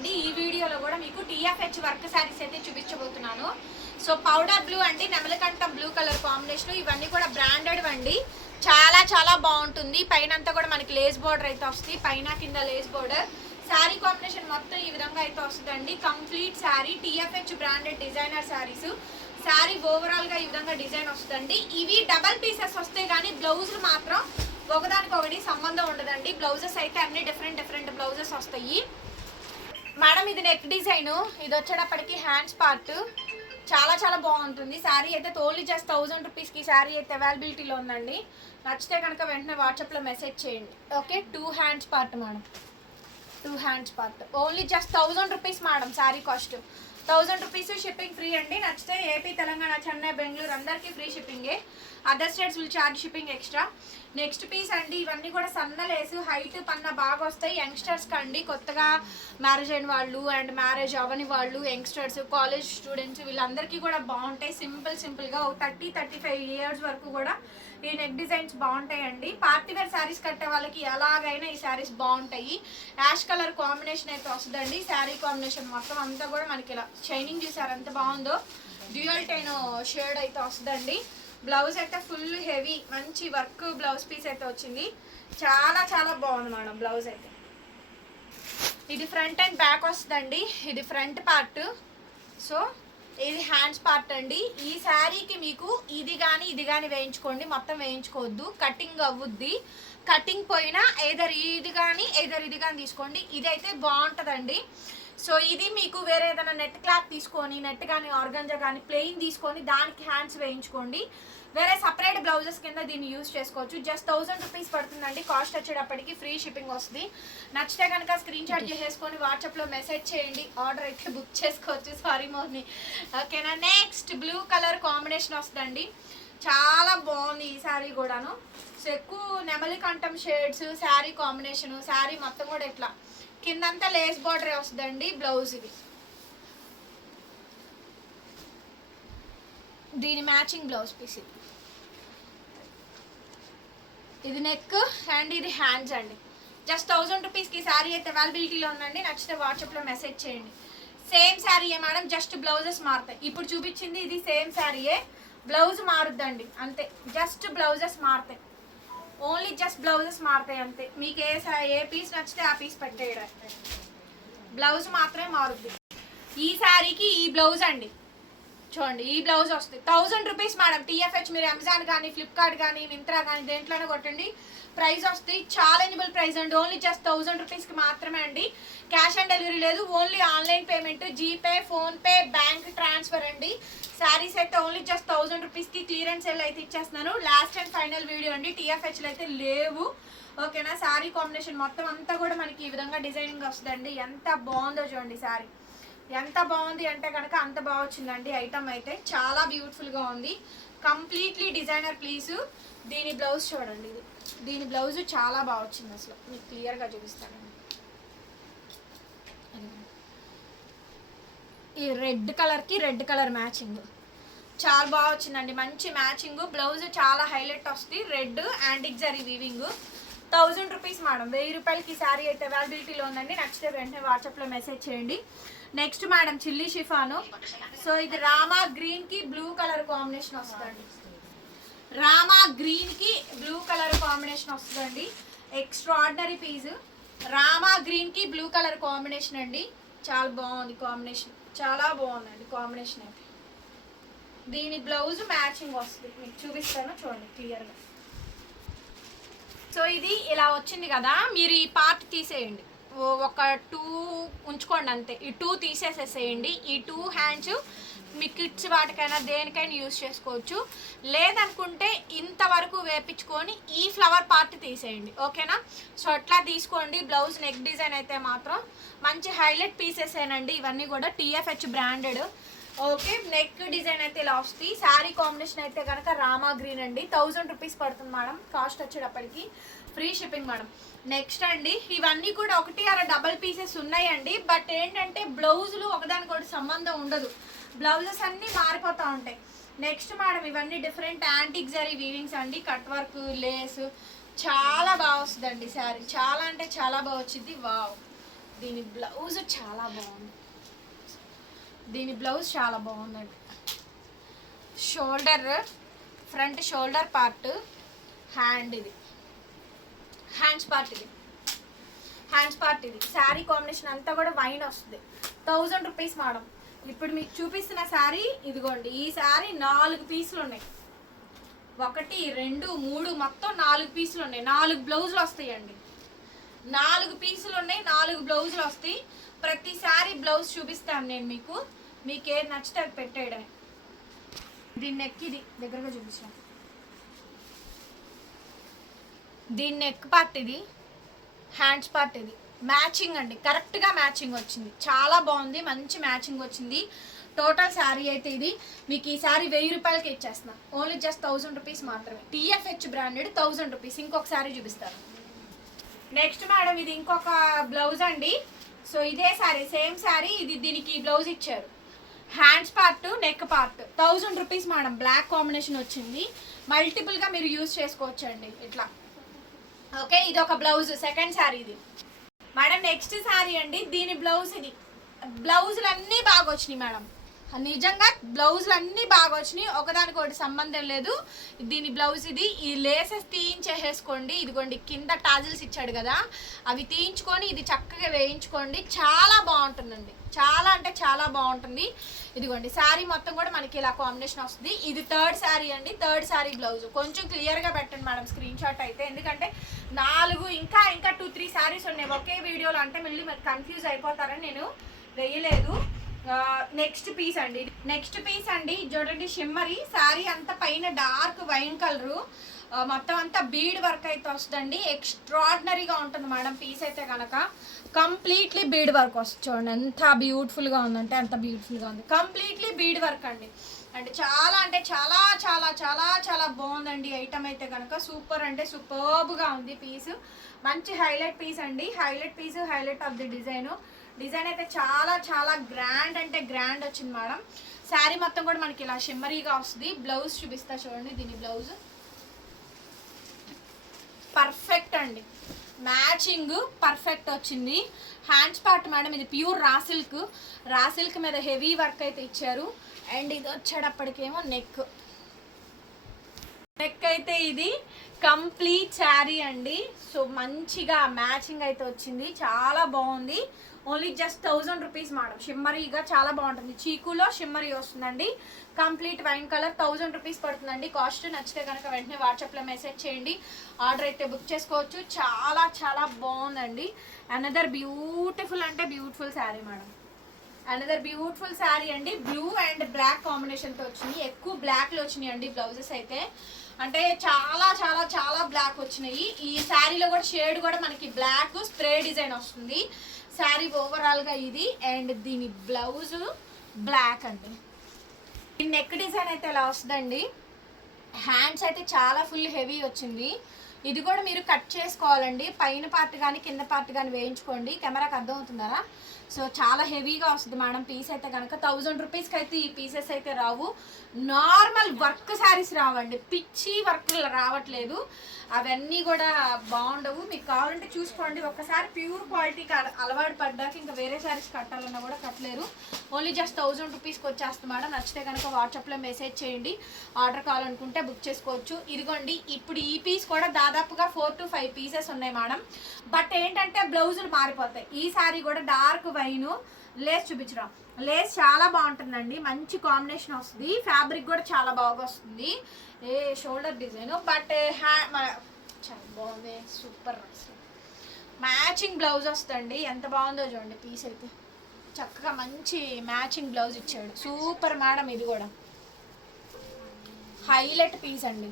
వస్తుందండి. ఈ వీడియోలో కూడా మీకు TFH వర్క్ శారీస్ అయితే చూపించబోతున్నాను. సో పౌడర్ బ్లూ అండి, నెమలికంఠం బ్లూ కలర్ కాంబినేషన్. ఇవన్నీ కూడా బ్రాండెడ్ అండి, చాలా చాలా బాగుంటుంది. పైన అంతా కూడా మనకి లేస్ బోర్డర్ అయితే వస్తుంది, పైన కింద లేస్ బోర్డర్. శారీ కాంబినేషన్ మొత్తం ఈ విధంగా అయితే వస్తుందండి. Complete sari TFH branded designer saris. Sari overall గా ఈ విధంగా డిజైన్ వస్తుందండి. ఇవి డబల్ పీసెస్ వస్తాయి కానీ బ్లౌజులు మాత్రం ఒకదానికొకటి సంబంధం ఉండదండి. బ్లౌజెస్ అయితే అన్ని డిఫరెంట్ బ్లౌజెస్ వస్తాయి మేడం. ఇది నెక్ డిజైన్, ఇది వచ్చేటప్పటికి హ్యాండ్స్ పార్ట్. చాలా చాలా బాగుంటుంది. శారీ అయితే ఓన్లీ జస్ట్ 1000 రూపీస్కి శారీ అయితే అవైలబిలిటీలో ఉందండి. నచ్చితే కనుక వెంటనే వాట్సాప్లో మెసేజ్ చేయండి. Okay, 2 hands part madam, 2 hands part. Only just 1000 rupees madam. Sari cost 1000 rupees. Shipping free అండి. నచ్చితే ఏపీ, తెలంగాణ, చెన్నై, బెంగళూరు అందరికీ ఫ్రీ షిప్పింగే. Other states will charge shipping extra. Next piece అండి, ఇవన్నీ కూడా సన్న లేసు, హైట్ పన్న బాగా వస్తాయి. యంగ్స్టర్స్కి అండి, కొత్తగా మ్యారేజ్ అయిన వాళ్ళు అండ్ మ్యారేజ్ అవ్వని వాళ్ళు, యంగ్స్టర్స్, కాలేజ్ స్టూడెంట్స్, వీళ్ళందరికీ కూడా బాగుంటాయి. సింపుల్గా 30-35 ఇయర్స్ వరకు కూడా ఈ నెక్ డిజైన్స్ బాగుంటాయండి. పార్టీ వేర్ శారీస్ కట్టే వాళ్ళకి ఎలాగైనా ఈ శారీస్ బాగుంటాయి. యాష్ కలర్ కాంబినేషన్ అయితే వస్తుందండి. శారీ కాంబినేషన్ మొత్తం అంతా కూడా మనకి ఇలా షైనింగ్ చూసారు ఎంత బాగుందో. డ్యూయల్ టైన్ షేడ్ అయితే వస్తుందండి. బ్లౌజ్ అయితే ఫుల్ హెవీ మంచి వర్క్ బ్లౌజ్ పీస్ అయితే వచ్చింది. చాలా చాలా బాగుంది మేడం బ్లౌజ్ అయితే. ఇది ఫ్రంట్ అండ్ బ్యాక్ వస్తుందండి. ఇది ఫ్రంట్ పార్ట్. సో ఇది హ్యాండ్స్ పార్ట్ అండి. ఈ శారీకి మీకు ఇది కానీ వేయించుకోండి, మొత్తం వేయించుకోవద్దు, కటింగ్ అవ్వుద్ది. కటింగ్ పోయినా ఏదర్ ఇది కానీ తీసుకోండి. ఇదైతే బాగుంటుందండి. సో ఇది మీకు వేరే ఏదైనా నెట్ క్లాత్ తీసుకొని, నెట్ కానీ ఆర్గంజా కానీ ప్లెయిన్ తీసుకొని దానికి హ్యాండ్స్ వేయించుకోండి. వేరే సపరేట్ బ్లౌజెస్ కింద దీన్ని యూజ్ చేసుకోవచ్చు. జస్ట్ 1000 రూపీస్ పడుతుందండి. కాస్ట్ వచ్చేటప్పటికి ఫ్రీ షిప్పింగ్ వస్తుంది. నచ్చితే కనుక స్క్రీన్ షాట్ చేసేసుకొని వాట్సాప్లో మెసేజ్ చేయండి. ఆర్డర్ అయితే బుక్ చేసుకోవచ్చు. సారీ మోర్ని. ఓకేనా. నెక్స్ట్ బ్లూ కలర్ కాంబినేషన్ వస్తుందండి. చాలా బాగుంది ఈ శారీ కూడాను. సో ఎక్కువ నెమలికంఠం షేడ్స్ శారీ కాంబినేషన్. శారీ మొత్తం కూడా ఇట్లా కిందంతా లేస్ బార్డర్ వస్తుందండి. బ్లౌజ్ ఇది, దీని మ్యాచింగ్ బ్లౌజ్ పీస్. ఇది నెక్ అండ్ ఇది హ్యాండ్స్ అండి. జస్ట్ 1000 రూపీస్కి శారీ అయితే అవైలబిలిటీలో ఉందండి. నచ్చితే వాట్సాప్లో మెసేజ్ చేయండి. సేమ్ శారీయే మేడం, జస్ట్ బ్లౌజెస్ మారుతాయి. ఇప్పుడు చూపించింది ఇది సేమ్ శారీయే, బ్లౌజ్ మారుద్దండి అంతే. జస్ట్ బ్లౌజెస్ మారుతాయి, ఓన్లీ జస్ట్ బ్లౌజెస్ మారుతాయి అంతే. మీకు ఏ పీస్ నచ్చితే ఆ పీస్ పెట్టేయడం, బ్లౌజ్ మాత్రమే మారుద్ది. ఈ శారీకి ఈ బ్లౌజ్ అండి చూడండి, ఈ బ్లౌజ్ వస్తుంది. 1000 రూపీస్ మేడం. TFH మీరు అమెజాన్ కానీ, ఫ్లిప్కార్ట్ కానీ, మింత్రా కానీ దేంట్లోనే కొట్టండి, ప్రైస్ వస్తుంది. ఛాలెంజబుల్ ప్రైస్ అండి. ఓన్లీ జస్ట్ 1000 రూపీస్కి మాత్రమే అండి. క్యాష్ ఆన్ డెలివరీ లేదు, only online payment, GPay, PhonePe, bank transfer అండి. శారీస్ అయితే ఓన్లీ జస్ట్ 1000 రూపీస్కి క్లియరెన్స్ సేల్ అయితే ఇచ్చేస్తున్నాను. లాస్ట్ అండ్ ఫైనల్ వీడియో అండి. TFHలు అయితే లేవు. ఓకేనా. శారీ కాంబినేషన్ మొత్తం అంతా కూడా మనకి ఈ విధంగా డిజైనింగ్ వస్తుందండి. ఎంత బాగుందో చూడండి శారీ, ఎంత బాగుంది అంటే కనుక అంత బాగా వచ్చిందండి. ఐటమ్ అయితే చాలా బ్యూటిఫుల్గా ఉంది. Completely designer please. దీని బ్లౌజ్ చూడండి, ఇది దీని బ్లౌజ్ చాలా బాగా వచ్చింది. అసలు మీకు క్లియర్గా చూపిస్తానండి. ఈ రెడ్ కలర్కి రెడ్ కలర్ మ్యాచింగ్ చాలా బాగా వచ్చిందండి. మంచి మ్యాచింగ్. బ్లౌజ్ చాలా హైలైట్ వస్తుంది. Red antique zari weaving. 1000 rupees madam. 1000 రూపాయలకి శారీ అయితే అవైలబిలిటీలో ఉందండి. నచ్చితే వెంటనే వాట్సాప్లో మెసేజ్ చేయండి. Next madam chilli chiffon. So ఇది రామా గ్రీన్కి బ్లూ కలర్ కాంబినేషన్ వస్తుందండి. రామా గ్రీన్కి బ్లూ కలర్ కాంబినేషన్ వస్తుందండి. Extraordinary piece. రామా గ్రీన్కి బ్లూ కలర్ కాంబినేషన్ అండి. చాలా బాగుంది కాంబినేషన్, చాలా బాగుందండి కాంబినేషన్ అయితే. దీని బ్లౌజ్ మ్యాచింగ్ వస్తుంది, మీకు చూపిస్తాను చూడండి క్లియర్గా. సో ఇది ఇలా వచ్చింది కదా, మీరు ఈ పార్ట్ తీసేయండి, ఒక 2 ఉంచుకోండి అంతే. ఈ 2 తీసేసేసేయండి. ఈ 2 హ్యాండ్స్ మీ కిడ్స్ వాటికైనా దేనికైనా యూజ్ చేసుకోవచ్చు. లేదనుకుంటే ఇంతవరకు వేపించుకొని ఈ ఫ్లవర్ పార్ట్ తీసేయండి. ఓకేనా. సో అట్లా తీసుకోండి. బ్లౌజ్ నెక్ డిజైన్ అయితే మాత్రం మంచి హైలైట్ పీసెస్ ఏనండి. ఇవన్నీ కూడా TFH branded. Okay. Neck design అయితే ఇలా వస్తుంది. శారీ కాంబినేషన్ అయితే కనుక రామా గ్రీన్ అండి. 1000 రూపీస్ పడుతుంది మేడం. కాస్ట్ వచ్చేటప్పటికి ఫ్రీ షిప్పింగ్ మేడం. నెక్స్ట్ అండి, ఇవన్నీ కూడా 1 or డబల్ పీసెస్ ఉన్నాయండి. బట్ ఏంటంటే బ్లౌజులు ఒకదానికొకటి సంబంధం ఉండదు, బ్లౌజెస్ అన్నీ మారిపోతూ ఉంటాయి. నెక్స్ట్ మేడం ఇవన్నీ డిఫరెంట్ యాంటిక్ జరీ వీవింగ్స్ అండి. కట్ వర్క్, లేస్ చాలా బాగా వస్తుందండి శారీ. చాలా అంటే చాలా బాగా వచ్చింది. వావ్, దీని బ్లౌజ్ చాలా బాగుంది. దీని బ్లౌజ్ చాలా బాగుందండి. Shoulder, front shoulder part, hand, ఇది హ్యాండ్స్ పార్ట్, ఇది శారీ కాంబినేషన్ అంతా కూడా వైన్ వస్తుంది. 1000 రూపీస్ మేడం. ఇప్పుడు మీకు చూపిస్తున్న శారీ ఇదిగోండి. ఈ శారీ 4 పీసులు ఉన్నాయి. 1 2 3 మొత్తం 4 పీసులు ఉన్నాయి. 4 బ్లౌజులు వస్తాయండి. 4 పీసులు ఉన్నాయి, 4 బ్లౌజులు వస్తాయి. ప్రతి శారీ బ్లౌజ్ చూపిస్తాను నేను మీకు. మీకు ఏది నచ్చితే అది పెట్టేయడమే. దీని నెక్ ఇది దగ్గరగా చూపించాను. దీని నెక్ పార్ట్ ఇది, హ్యాండ్స్ పార్ట్ ఇది. మ్యాచింగ్ అండి, కరెక్ట్గా మ్యాచింగ్ వచ్చింది. చాలా బాగుంది, మంచి మ్యాచింగ్ వచ్చింది. టోటల్ శారీ అయితే ఇది మీకు ఈ శారీ 1000 రూపాయలకి ఇచ్చేస్తున్నా. ఓన్లీ జస్ట్ 1000 రూపీస్ మాత్రమే. TFH branded 1000 rupees. ఇంకొక శారీ చూపిస్తాను. నెక్స్ట్ మేడం ఇది ఇంకొక బ్లౌజ్ అండి. సో ఇదే శారీ, సేమ్ శారీ, ఇది దీనికి బ్లౌజ్ ఇచ్చారు. Hands part, neck part 1000 rupees madam. Black combination వచ్చింది. మల్టిపుల్గా మీరు యూజ్ చేసుకోవచ్చు అండి ఇట్లా. ఓకే, ఇది ఒక బ్లౌజ్. సెకండ్ శారీ ఇది మేడం. నెక్స్ట్ శారీ అండి. దీని బ్లౌజ్ ఇది. బ్లౌజులు అన్నీ బాగా వచ్చినాయి మేడం. నిజంగా బ్లౌజులు అన్నీ బాగా వచ్చినాయి, ఒకదానికొకటి సంబంధం లేదు. దీని బ్లౌజ్ ఇది. ఈ లేసెస్ తీయించేసుకోండి. ఇదిగోండి కింద టాజిల్స్ ఇచ్చాడు కదా, అవి తీయించుకొని ఇది చక్కగా వేయించుకోండి. చాలా బాగుంటుందండి, చాలా అంటే చాలా బాగుంటుంది. ఇదిగోండి శారీ మొత్తం కూడా మనకి ఇలా కాంబినేషన్ వస్తుంది. ఇది థర్డ్ శారీ అండి. థర్డ్ శారీ బ్లౌజ్ కొంచెం క్లియర్గా పెట్టండి మేడం స్క్రీన్ షాట్ అయితే, ఎందుకంటే 4 ఇంకా 2-3 శారీస్ ఉన్నాయి ఒకే వీడియోలో, అంటే మళ్ళీ మీరు కన్ఫ్యూజ్ అయిపోతారని నేను వేయలేదు. నెక్స్ట్ పీస్ అండి. నెక్స్ట్ పీస్ అండి చూడండి, షిమ్మరీ శారీ అంతా పైన డార్క్ వైన్ కలరు, మొత్తం అంతా బీడ్ వర్క్ అయితే వస్తుందండి. ఎక్స్ట్రాడినరీగా ఉంటుంది మేడం పీస్ అయితే కనుక. కంప్లీట్లీ బీడ్ వర్క్ వస్తుంది. చూడండి ఎంత బ్యూటిఫుల్గా ఉందంటే అంత బ్యూటిఫుల్గా ఉంది. కంప్లీట్లీ బీడ్ వర్క్ అండి. అంటే చాలా చాలా చాలా చాలా బాగుందండి ఐటమ్ అయితే కనుక. సూపర్ అంటే సూపర్బ్గా ఉంది పీస్. మంచి హైలైట్ పీస్ అండి. Highlight piece, highlight of the design అయితే చాలా చాలా గ్రాండ్ అంటే గ్రాండ్ వచ్చింది మేడం. శారీ మొత్తం కూడా మనకి ఇలా షిమ్మరీగా వస్తుంది. బ్లౌజ్ చూపిస్తా చూడండి. దీని బ్లౌజ్ పర్ఫెక్ట్ అండి, మ్యాచింగ్ పర్ఫెక్ట్ వచ్చింది. హ్యాండ్స్ పార్ట్ మేడం ఇది ప్యూర్ రా సిల్క్ మీద హెవీ వర్క్ అయితే ఇచ్చారు. అండ్ ఇది వచ్చేటప్పటికేమో నెక్ అయితే ఇది కంప్లీట్ శారీ అండి. సో మంచిగా మ్యాచింగ్ అయితే వచ్చింది, చాలా బాగుంది. Only just 1000 rupees madam. షిమ్మరీగా చాలా బాగుంటుంది. చీకులో షిమ్మరీ వస్తుందండి. కంప్లీట్ వైన్ కలర్ 1000 రూపీస్ పడుతుందండి కాస్ట్. నచ్చితే కనుక వెంటనే వాట్సాప్లో మెసేజ్ చేయండి, ఆర్డర్ అయితే బుక్ చేసుకోవచ్చు. చాలా చాలా బాగుందండి. అనదర్ బ్యూటిఫుల్ అంటే beautiful sari madam. Another beautiful sari అండి. బ్లూ అండ్ బ్లాక్ కాంబినేషన్తో వచ్చినాయి. ఎక్కువ బ్లాక్లో వచ్చినాయి అండి బ్లౌజెస్ అయితే. అంటే చాలా చాలా చాలా బ్లాక్ వచ్చినాయి. ఈ శారీలో కూడా షేడ్ కూడా మనకి బ్లాక్ స్ప్రే డిజైన్ వస్తుంది. శారీ ఓవరాల్గా ఇది. అండ్ దీని బ్లౌజ్ బ్లాక్ అండి. దీని నెక్ డిజైన్ అయితే ఇలా వస్తుందండి. హ్యాండ్స్ అయితే చాలా ఫుల్ హెవీ వచ్చింది. ఇది కూడా మీరు కట్ చేసుకోవాలండి. పైన పార్ట్ కానీ కింద పార్ట్ కానీ వేయించుకోండి. కెమెరాకి అర్థమవుతుందా? సో చాలా హెవీగా వస్తుంది మేడం పీస్ అయితే కనుక. 1000 రూపీస్కి అయితే ఈ పీసెస్ అయితే రావు. నార్మల్ వర్క్ శారీస్ రావండి, పిచ్చి వర్క్ రావట్లేదు. అవన్నీ కూడా బాగుండవు. మీకు కావాలంటే చూసుకోండి ఒకసారి. ప్యూర్ క్వాలిటీకి అలవాటు పడ్డాక ఇంకా వేరే శారీస్ కట్టాలన్నా కూడా కట్టలేరు. ఓన్లీ జస్ట్ 1000 రూపీస్కి వచ్చేస్తుంది మేడం. నచ్చితే కనుక వాట్సాప్లో మెసేజ్ చేయండి, ఆర్డర్ కావాలనుకుంటే బుక్ చేసుకోవచ్చు. ఇదిగోండి ఇప్పుడు ఈ పీస్ కూడా దాదాపుగా 4 to 5 పీసెస్ ఉన్నాయి మేడం. బట్ ఏంటంటే బ్లౌజులు మారిపోతాయి. ఈ శారీ కూడా డార్క్ వైను, లేస్ చూపించడం. లేస్ చాలా బాగుంటుందండి, మంచి కాంబినేషన్ వస్తుంది. ఫ్యాబ్రిక్ కూడా చాలా బాగా వస్తుంది. షోల్డర్ డిజైన్ బట్ చాలా బాగుంది. సూపర్ మ్యాచింగ్ బ్లౌజ్ వస్తుంది. ఎంత బాగుందో చూడండి పీస్ అయితే. చక్కగా మంచి మ్యాచింగ్ బ్లౌజ్ ఇచ్చాడు. Super madam. ఇది కూడా హైలైట్ పీస్ అండి.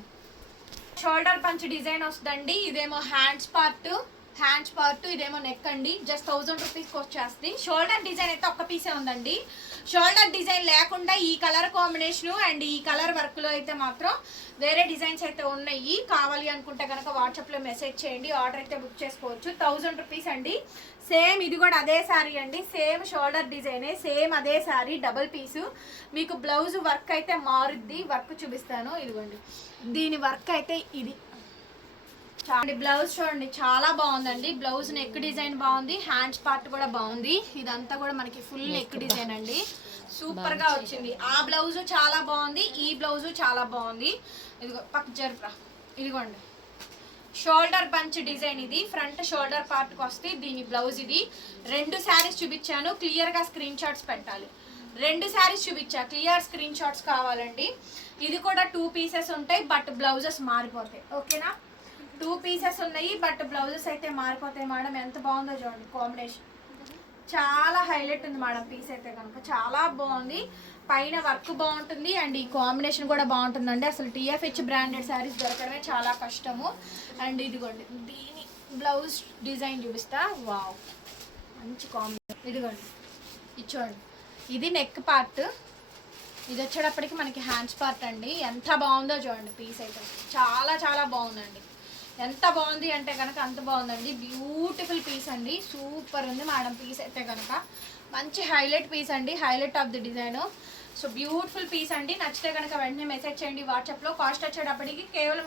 షోల్డర్ పంచ్ డిజైన్ వస్తుందండి. ఇదేమో హ్యాండ్స్ పార్ట్, ఇదేమో నెక్ అండి. జస్ట్ 1000 రూపీస్కి వచ్చేస్తుంది. షోల్డర్ డిజైన్ అయితే ఒక్క పీసే ఉందండి. షోల్డర్ డిజైన్ లేకుండా ఈ కలర్ కాంబినేషను అండ్ ఈ కలర్ వర్క్లో అయితే మాత్రం వేరే డిజైన్స్ అయితే ఉన్నాయి. కావాలి అనుకుంటే కనుక వాట్సాప్లో మెసేజ్ చేయండి, ఆర్డర్ అయితే బుక్ చేసుకోవచ్చు. 1000 రూపీస్ అండి. సేమ్ ఇది కూడా అదే శారీ అండి. సేమ్ షోల్డర్ డిజైనే, సేమ్ అదే శారీ, డబుల్ పీసు. మీకు బ్లౌజ్ వర్క్ అయితే మారుద్ది. వర్క్ చూపిస్తాను. ఇదిగోండి దీని వర్క్ అయితే ఇది బ్లౌజ్ చూడండి చాలా బాగుందండి. బ్లౌజ్ నెక్ డిజైన్ బాగుంది, హ్యాండ్స్ పార్ట్ కూడా బాగుంది. ఇదంతా కూడా మనకి ఫుల్ నెక్ డిజైన్ అండి, సూపర్ గా వచ్చింది. ఆ బ్లౌజ్ చాలా బాగుంది, ఈ బ్లౌజ్ చాలా బాగుంది. ఇదిగో పక్క జరుపురా, ఇదిగోండి షోల్డర్ బంచ్ డిజైన్. ఇది ఫ్రంట్ షోల్డర్ పార్ట్ కి వస్తే దీని బ్లౌజ్. ఇది 2 శారీస్ చూపించాను, క్లియర్ గా స్క్రీన్ షాట్స్ పెట్టాలి. 2 శారీస్ చూపించా, క్లియర్ స్క్రీన్ షాట్స్ కావాలండి. ఇది కూడా 2 పీసెస్ ఉంటాయి, బట్ బ్లౌజెస్ మారిపోతాయి. ఓకేనా, 2 పీసెస్ ఉన్నాయి, బట్ బ్లౌజెస్ అయితే మారిపోతాయి మేడం. ఎంత బాగుందో చూడండి కాంబినేషన్, చాలా హైలైట్ ఉంది మేడం. పీస్ అయితే కనుక చాలా బాగుంది, పైన వర్క్ బాగుంటుంది అండ్ ఈ కాంబినేషన్ కూడా బాగుంటుందండి. అసలు టీఎఫ్హెచ్ బ్రాండెడ్ శారీస్ దొరకడమే చాలా కష్టము. అండ్ ఇదిగోండి దీని బ్లౌజ్ డిజైన్ చూపిస్తా. వావ్, మంచి కాంబినేషన్. ఇదిగోండి ఇచ్చోండి, ఇది నెక్ పార్ట్, ఇది వచ్చేటప్పటికి మనకి హ్యాండ్స్ పార్ట్ అండి. ఎంత బాగుందో చూడండి పీస్ అయితే, చాలా చాలా బాగుందండి. ఎంత బాగుంది అంటే కనుక అంత బాగుందండి. బ్యూటిఫుల్ పీస్ అండి, సూపర్ ఉంది మేడం. పీస్ అయితే కనుక మంచి హైలైట్ పీస్ అండి, highlight of the design. So beautiful piece అండి. నచ్చితే కనుక వెంటనే మెసేజ్ చేయండి వాట్సాప్లో. కాస్ట్ వచ్చేటప్పటికి కేవలం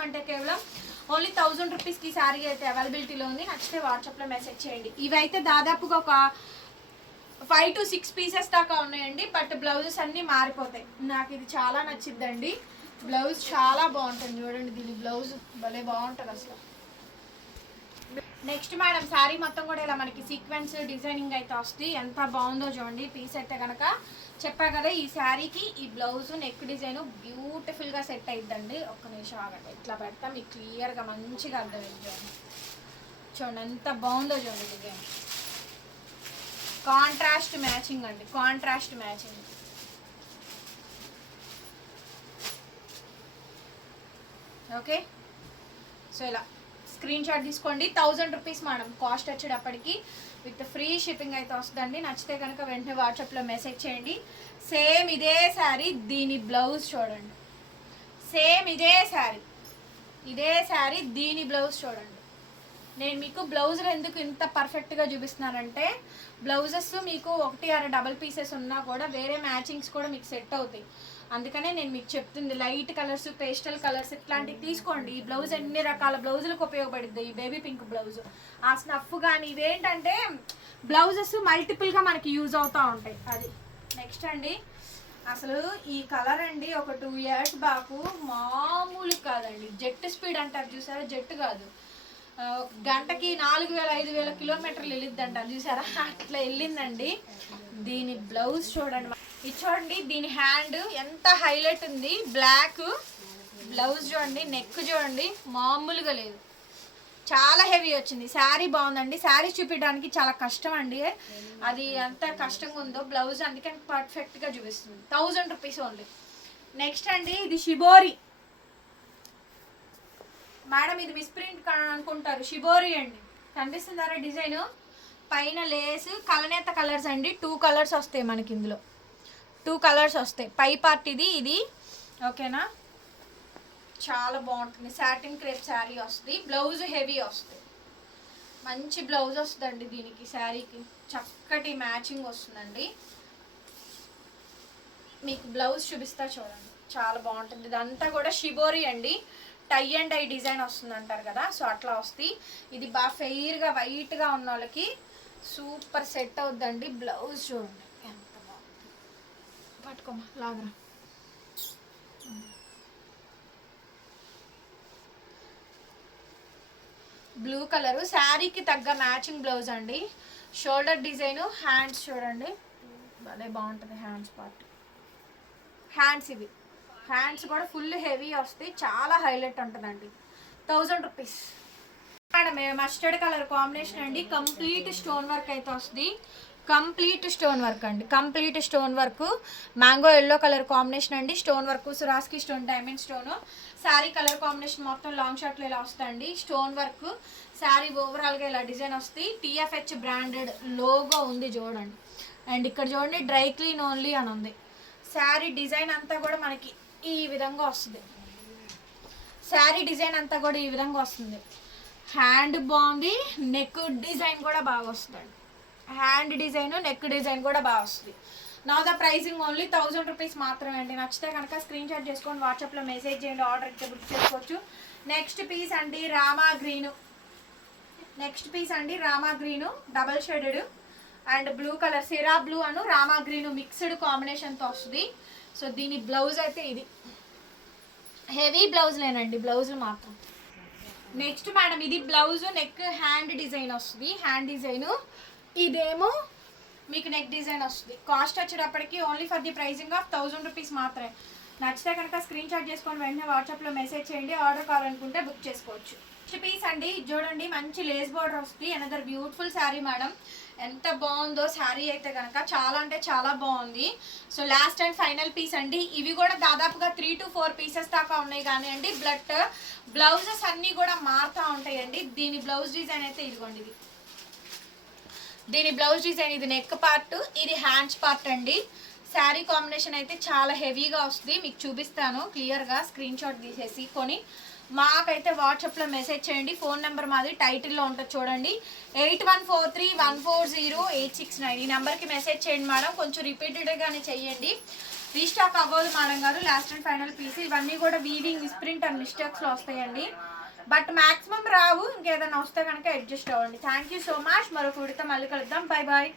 ఓన్లీ 1000 రూపీస్కి శారీ అయితే అవైలబిలిటీలో ఉంది. నచ్చితే వాట్సాప్లో మెసేజ్ చేయండి. ఇవైతే దాదాపుగా ఒక 5 to 6 పీసెస్ దాకా ఉన్నాయండి, బట్ బ్లౌజెస్ అన్నీ మారిపోతాయి. నాకు ఇది చాలా నచ్చిందండి. బ్లౌజ్ చాలా బాగుంటుంది చూడండి, దీని బ్లౌజ్ భలే బాగుంటుంది అసలు. నెక్స్ట్ మేడం శారీ మొత్తం కూడా ఇలా మనకి సీక్వెన్స్ డిజైనింగ్ అయితే వస్తుంది. ఎంత బాగుందో చూడండి పీస్ అయితే కనుక. చెప్పా కదా ఈ శారీకి ఈ బ్లౌజ్ నెక్ డిజైన్ బ్యూటిఫుల్గా సెట్ అయిద్దండి. ఒక్క నిమిషం ఆగండి, ఇట్లా పెడతా మీకు క్లియర్గా మంచిగా అర్థమైంది. చూడండి ఎంత బాగుందో చూడండి డిజైన్. కాంట్రాస్ట్ మ్యాచింగ్ అండి, కాంట్రాస్ట్ మ్యాచింగ్. ఓకే, సో ఇలా స్క్రీన్ షాట్ తీసుకోండి. 1000 రూపీస్ మేడం కాస్ట్ వచ్చేటప్పటికి, విత్ ఫ్రీ షిప్పింగ్ అయితే వస్తుందండి. నచ్చితే కనుక వెంటనే వాట్సాప్లో మెసేజ్ చేయండి. సేమ్ ఇదే శారీ, దీని బ్లౌజ్ చూడండి. సేమ్ ఇదే శారీ దీని బ్లౌజ్ చూడండి. నేను మీకు బ్లౌజులు ఎందుకు ఇంత పర్ఫెక్ట్గా చూపిస్తున్నానంటే, బ్లౌజెస్ మీకు 1 or డబల్ పీసెస్ ఉన్నా కూడా వేరే మ్యాచింగ్స్ కూడా మీకు సెట్ అవుతాయి. అందుకనే నేను మీకు చెప్తుంది, లైట్ కలర్స్, పేస్టల్ కలర్స్ ఇట్లాంటివి తీసుకోండి. ఈ బ్లౌజ్ ఎన్ని రకాల బ్లౌజులకు ఉపయోగపడుద్ది. ఈ బేబీ పింక్ బ్లౌజ్, ఆ స్నఫ్ కానీ ఇవేంటంటే బ్లౌజెస్ మల్టిపుల్గా మనకి యూజ్ అవుతూ ఉంటాయి. అది నెక్స్ట్ అండి, అసలు ఈ కలర్ అండి ఒక 2 years బ్యాక్ మామూలు కాదండి. జెట్ స్పీడ్ అంటారు చూసారా, జెట్ కాదు, గంటకి 4000-5000 కిలోమీటర్లు వెళ్ళిద్దంట చూసారా, అట్లా వెళ్ళిందండి. దీని బ్లౌజ్ చూడండి, ఇది చూడండి. దీని హ్యాండ్ ఎంత హైలైట్ ఉంది, బ్లాక్ బ్లౌజ్ చూడండి. నెక్ చూడండి, మామూలుగా లేదు, చాలా హెవీ వచ్చింది. శారీ బాగుందండి. శారీ చూపించడానికి చాలా కష్టం అండి, అది ఎంత కష్టంగా ఉందో బ్లౌజ్, అందుకని పర్ఫెక్ట్గా చూపిస్తుంది. 1000 రూపీస్ ఓన్లీ. నెక్స్ట్ అండి, ఇది షిబోరి మేడం, ఇది మిస్ప్రింట్ అనుకుంటారు, షిబోరి అండి. కనిపిస్తుందారా డిజైన్, పైన లేస్, కలనేత కలర్స్ అండి. 2 కలర్స్ వస్తాయి మనకి ఇందులో, 2 కలర్స్ వస్తాయి. పై పార్ట్ ఇది ఓకేనా, చాలా బాగుంటుంది. సాటిన్ క్రేప్ శారీ వస్తుంది, బ్లౌజ్ హెవీ వస్తుంది, మంచి బ్లౌజ్ వస్తుందండి దీనికి. శారీకి చక్కటి మ్యాచింగ్ వస్తుందండి. మీకు బ్లౌజ్ చూపిస్తా చూడండి, చాలా బాగుంటుంది. ఇదంతా కూడా షిబోరి అండి, టై అండ్ డై డిజైన్ వస్తుంది అంటారు కదా, సో అట్లా వస్తుంది. ఇది బాగా ఫెయిర్గా వైట్గా ఉన్న వాళ్ళకి సూపర్ సెట్ అవుద్దండి. బ్లౌజ్ చూడండి ఎంత బాగుంది, పట్టుకోమా లాగా. బ్లూ కలరు, శారీకి తగ్గ మ్యాచింగ్ బ్లౌజ్ అండి. షోల్డర్ డిజైన్, హ్యాండ్స్ చూడండి భలే బాగుంటుంది. హ్యాండ్స్ పార్ట్, హ్యాండ్స్ ఇవి హ్యాండ్స్ కూడా ఫుల్ హెవీ వస్తాయి, చాలా హైలైట్ ఉంటుందండి. 1000 rupees madam. Mustard colour combination అండి, కంప్లీట్ స్టోన్ వర్క్ అయితే వస్తుంది. కంప్లీట్ స్టోన్ వర్క్ అండి, complete stone work. Mango yellow colour combination అండి, స్టోన్ వర్క్, సురాస్కి stone, diamond stone. Sari colour combination మొత్తం లాంగ్ షార్ట్లో ఇలా వస్తాయండి, స్టోన్ వర్క్. శారీ ఓవరాల్గా ఇలా డిజైన్ వస్తుంది. టీఎఫ్హెచ్ బ్రాండెడ్ లోగో ఉంది చూడండి. అండ్ ఇక్కడ చూడండి డ్రై క్లీన్ ఓన్లీ అని ఉంది. శారీ డిజైన్ అంతా కూడా మనకి ఈ విధంగా వస్తుంది. శారీ డిజైన్ అంతా కూడా ఈ విధంగా వస్తుంది. హ్యాండ్ బాగుంది, నెక్ డిజైన్ కూడా బాగా వస్తుంది. హ్యాండ్ డిజైన్, నెక్ డిజైన్ కూడా బాగా వస్తుంది. నా ద ప్రైసింగ్ ఓన్లీ 1000 రూపీస్ మాత్రమే అండి. నచ్చితే కనుక స్క్రీన్ షాట్ చేసుకొని వాట్సాప్లో మెసేజ్ చేయండి, ఆర్డర్ ఇచ్చే బుక్ చేసుకోవచ్చు. నెక్స్ట్ పీస్ అండి రామా గ్రీను. నెక్స్ట్ పీస్ అండి Rama green double shaded and blue colour సిరా బ్లూ అను రామా గ్రీను మిక్స్డ్ కాంబినేషన్తో వస్తుంది. సో దీని బ్లౌజ్ అయితే ఇది హెవీ బ్లౌజ్ లేనండి, బ్లౌజులు మాత్రం. నెక్స్ట్ మేడం ఇది బ్లౌజ్ నెక్ హ్యాండ్ డిజైన్ వస్తుంది, హ్యాండ్ డిజైను. ఇదేమో మీకు నెక్ డిజైన్ వస్తుంది. కాస్ట్ వచ్చేటప్పటికి only for the pricing of 1000 rupees మాత్రమే. నచ్చితే కనుక స్క్రీన్ షాట్ చేసుకొని వెంటనే వాట్సాప్లో మెసేజ్ చేయండి. ఆర్డర్ కావాలనుకుంటే బుక్ చేసుకోవచ్చు. నెక్స్ట్ పీస్ అండి చూడండి, మంచి లేస్ బార్డర్ వస్తుంది. Another beautiful sari madam. ఎంత బాగుందో శారీ అయితే కనుక, చాలా అంటే చాలా బాగుంది. So last and final piece అండి. ఇవి కూడా దాదాపుగా 3 to 4 పీసెస్ దాకా ఉన్నాయి కానీ అండి బ్లౌజెస్ అన్నీ కూడా మారుతూ ఉంటాయండి. దీని బ్లౌజ్ డిజైన్ అయితే ఇదిగోండి, ఇది దీని బ్లౌజ్ డిజైన్, ఇది నెక్ పార్ట్, ఇది హ్యాండ్స్ పార్ట్ అండి. శారీ కాంబినేషన్ అయితే చాలా హెవీగా వస్తుంది. మీకు చూపిస్తాను క్లియర్గా స్క్రీన్ షాట్ తీసేసి కొని మాకైతే వాట్సాప్లో మెసేజ్ చేయండి. ఫోన్ నెంబర్ మాది టైటిల్లో ఉంటుంది చూడండి, 8143140869. ఈ నెంబర్కి మెసేజ్ చేయండి మేడం. కొంచెం రిపీటెడ్గానే చెయ్యండి, రీస్టాక్ అవ్వదు మేడం గారు. లాస్ట్ అండ్ ఫైనల్ పీస్ ఇవన్నీ కూడా వీవింగ్ మిస్ప్రింట్ అండ్ మిస్టేక్స్లో వస్తాయండి. బట్ మ్యాక్సిమం రావు, ఇంకేదైనా వస్తే కనుక అడ్జస్ట్ అవ్వండి. Thank you so much. మరొక వీడియోతో మళ్ళీ కలుద్దాం. Bye bye.